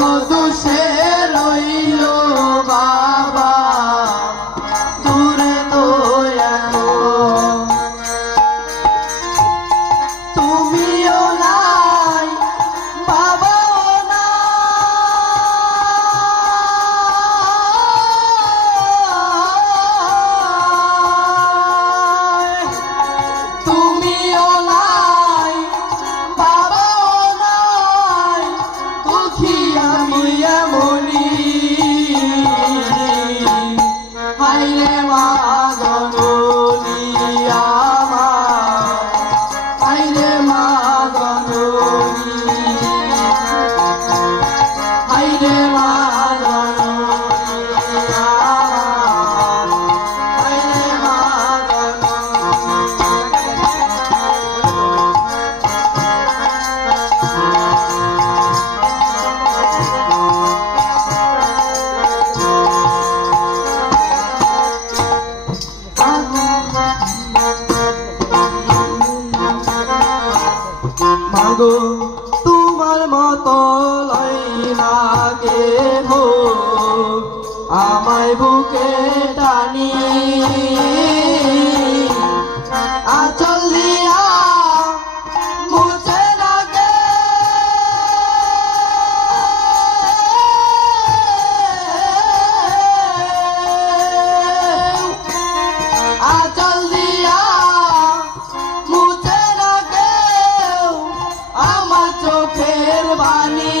Oh, வாயிலே வா গো তোমার মতো লাইনা হো? আমায় বুকে টানি। আচল দিয়া Amen.